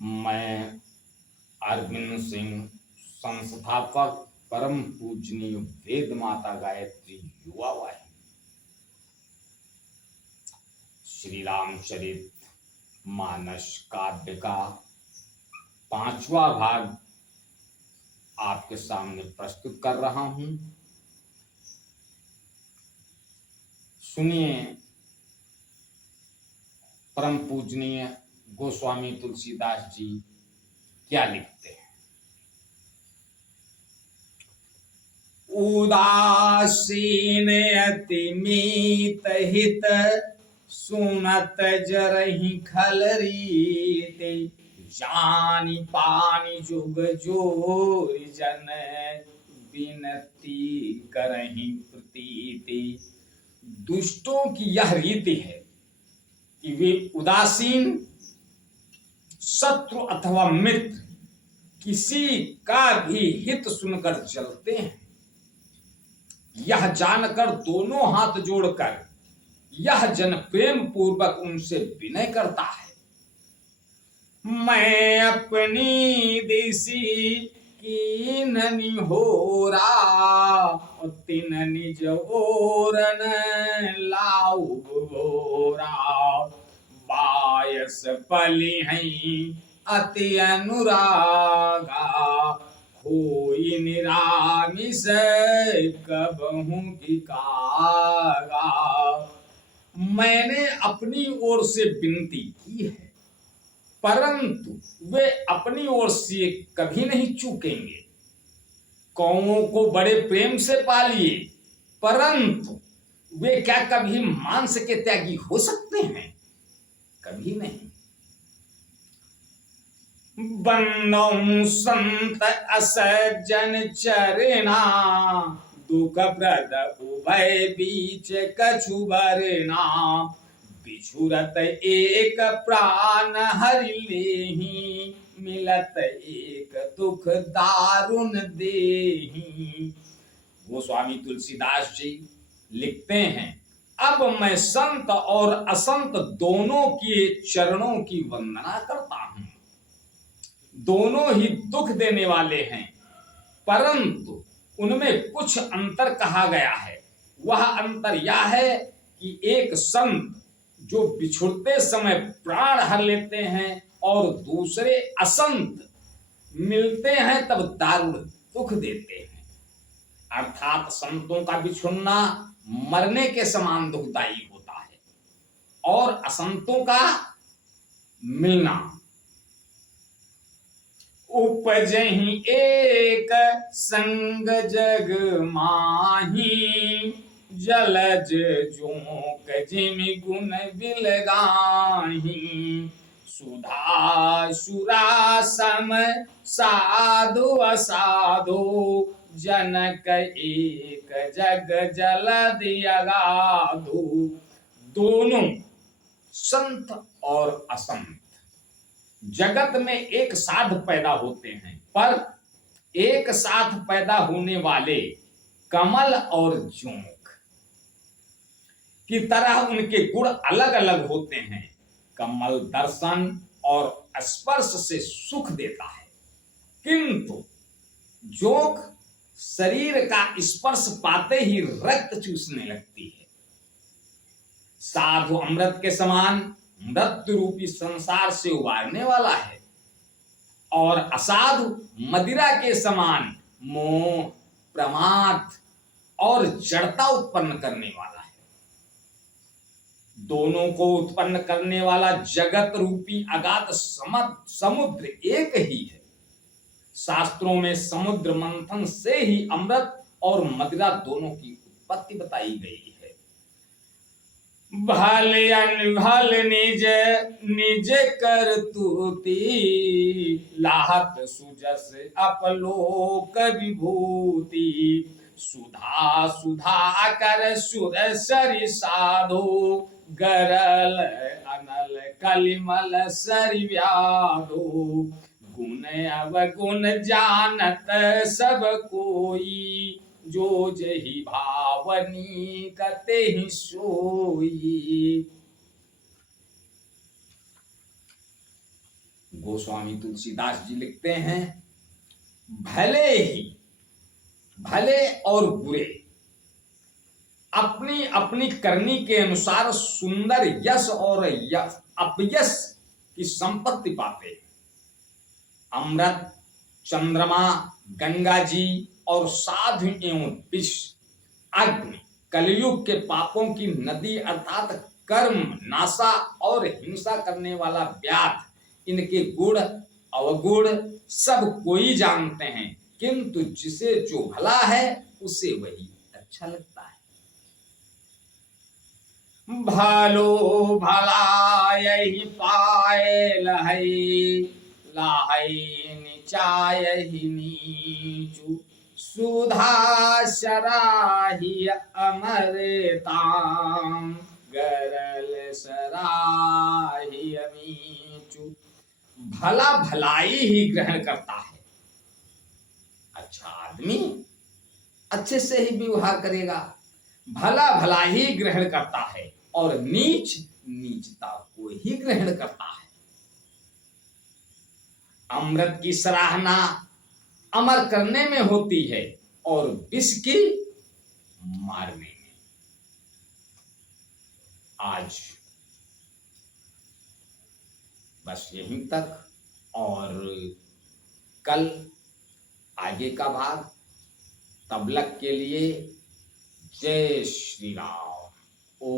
मैं अरविंद सिंह, संस्थापक परम पूजनीय वेद माता गायत्री युवा वाहिनी, श्री रामचरित मानस काव्य का 5वां भाग आपके सामने प्रस्तुत कर रहा हूं। सुनिए परम पूजनीय गोस्वामी तुलसीदास जी क्या लिखते हैं। उदासीन अति मीत हित सुनत जरहि खलरीते, जानी पानी जुग जोर जन विनती करहि प्रतीति। दुष्टों की यह रीति है कि वे उदासीन, शत्रु अथवा मित्र किसी का भी हित सुनकर जलते हैं। यह जानकर दोनों हाथ जोड़कर यह जन प्रेम पूर्वक उनसे विनय करता है। मैं अपनी दिसी कीननी होरा, तिन निज ओरन लाऊ गोरा। बायस पली हैं अति अनुरागा, होई निरामिष कबहू गिकागा। मैंने अपनी ओर से विनती की है, परंतु वे अपनी ओर से कभी नहीं चूकेंगे। कौओं को बड़े प्रेम से पालिए, परंतु वे क्या कभी मांस के त्यागी हो सकते हैं? कभी नहीं। बंदौ संत असज्जन चरना, दुख प्रद उभय बीच कछु बरना। बिछुरत एक प्राण हरि लेहि, मिलत एक दुख दारुण देहि। गोस्वामी तुलसीदास जी लिखते हैं, अब मैं संत और असंत दोनों के चरणों की वंदना करता हूं। दोनों ही दुख देने वाले हैं, परंतु उनमें कुछ अंतर कहा गया है। वह अंतर यह है कि एक संत जो बिछुड़ते समय प्राण हर लेते हैं और दूसरे असंत मिलते हैं तब दारुण दुख देते हैं। अर्थात संतों का बिछुड़ना मरने के समान दुखदायी होता है और असंतों का मिलना। उपजहि एक संग जग माही, जलज जोक जिमि गुण बिलगाही। सुधा सुरा सम साधु असाधु, जनक एक जग जलधि अगाधु। दोनों संत और असंत जगत में एक साथ पैदा होते हैं, पर एक साथ पैदा होने वाले कमल और जोंक की तरह उनके गुण अलग अलग होते हैं। कमल दर्शन और स्पर्श से सुख देता है, किंतु जोंक शरीर का स्पर्श पाते ही रक्त चूसने लगती है। साधु अमृत के समान मृत्यु रूपी संसार से उबारने वाला है और असाधु मदिरा के समान मोह, प्रमाद और जड़ता उत्पन्न करने वाला है। दोनों को उत्पन्न करने वाला जगत रूपी अगाध समुद्र एक ही है। शास्त्रों में समुद्र मंथन से ही अमृत और मदिरा दोनों की उत्पत्ति बताई गई है। भल अनभल निज निज करतूती, लाहत सुजस अपलोक विभूति। सुधा सुधा कर सुर सरि साधु, गरल अनल कलिमल सरि व्याधु। गुण अवगुण जानत सब कोई, जो जहि भावनी कते ही सोई। गोस्वामी तुलसीदास जी लिखते हैं, भले और बुरे अपनी अपनी करनी के अनुसार सुंदर यश और अपयश की संपत्ति पाते हैं। अमृत, चंद्रमा, गंगा जी और साधु एवं विष, अग्नि, कलयुग के पापों की नदी अर्थात कर्म, नाशा और हिंसा करने वाला व्याध, इनके गुण अवगुण सब कोई जानते हैं, किंतु जिसे जो भला है उसे वही अच्छा लगता है। भलो भला यही पाए लहई, लाहई निचाय ही नीचू, सुधा सराही अमरताम, गरल सराही अमीचू। भला भलाई ही ग्रहण करता है। अच्छा आदमी अच्छे से ही व्यवहार करेगा, भला भला ही ग्रहण करता है, और नीच नीचता को ही ग्रहण करता है। अमृत की सराहना अमर करने में होती है और विष की मारने में। आज बस यहीं तक, और कल आगे का भाग। तब तक के लिए जय श्री राम। ओ